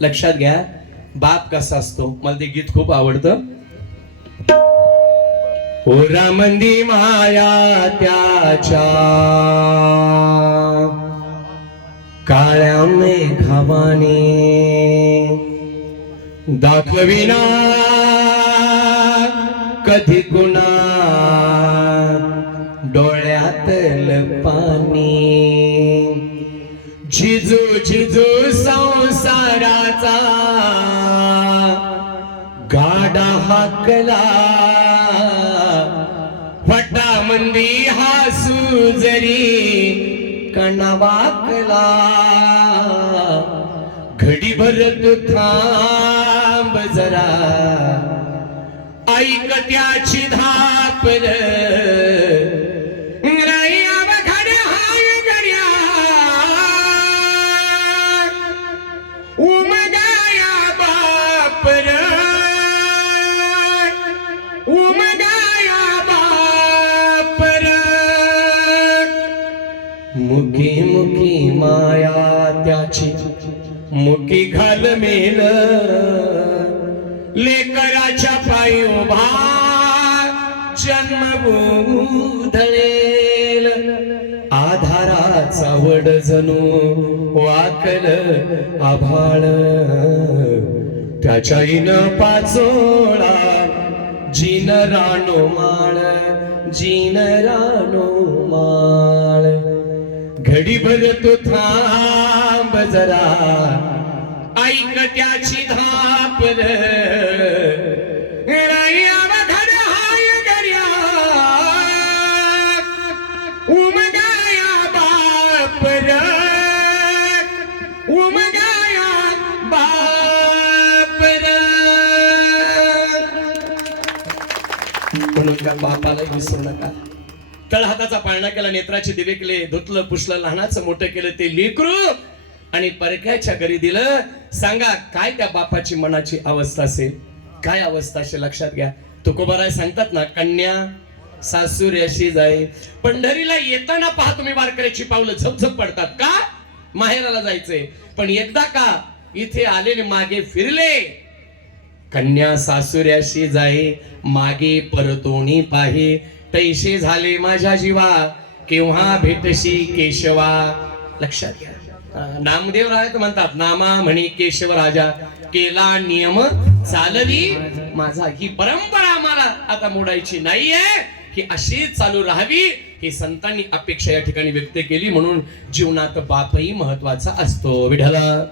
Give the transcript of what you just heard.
लक्षात घ्या बाप कसा असतो? मला ते गीत खूप आवडतं. ओरा रामंदी माया त्याच्या काळ्या मेघावाने दाखविना कधी कुणा डोळ्यातल पाणी झिजू झिजू हाकला फटा मंदी हासू जरी कणवाकला. घडी भरत थांब जरा. ऐक त्याची धापर मुखी मुखी माया त्याची. मुखी घाल मेल. लेकराच्या पायी उभा. जन्म धळेल आधाराचा वड जणू वाकल आभाळ. त्याच्या इन पाचोळा. जिन रानो माळ. जिन रानो माळ. घडी भर तू थांब जरा. ऐक त्याची धाप उमगाया बाप उमगाया म्हणून त्या बापाला विसरू नका. तळहाताचा पाळणा केला नेत्राचे दिवे केले धुतलं पुसलं लहानाचं मोठं केलं ते लेकरू आणि परक्याच्या घरी दिलं. सांगा काय त्या बापाची मनाची अवस्था असेल? काय अवस्था असेल? लक्षात घ्या. तुकोबाराय सांगतात ना कन्या सासूर्याशी जाई. पंढरीला येताना पहा तुम्ही वारकऱ्याची पावलं झपझप पडतात. का? माहेराला जायचंय. पण एकदा का इथे आले मागे फिरले? कन्या सासुऱ्याशी जाई मागे परतोणी पाहे. तैसे झाले माझ्या जीवा केव्हा भेटशी केशवा? लक्षात घ्या. नामदेव राय म्हणतात नामा म्हणी केशव राजा केला नियम चालवी माझा. ही परंपरा आम्हाला आता मोडायची नाहीये. ही अशीच चालू राहावी. ही संतांनी अपेक्षा या ठिकाणी व्यक्त केली म्हणून जीवनात बापही महत्त्वाचा असतो. विढला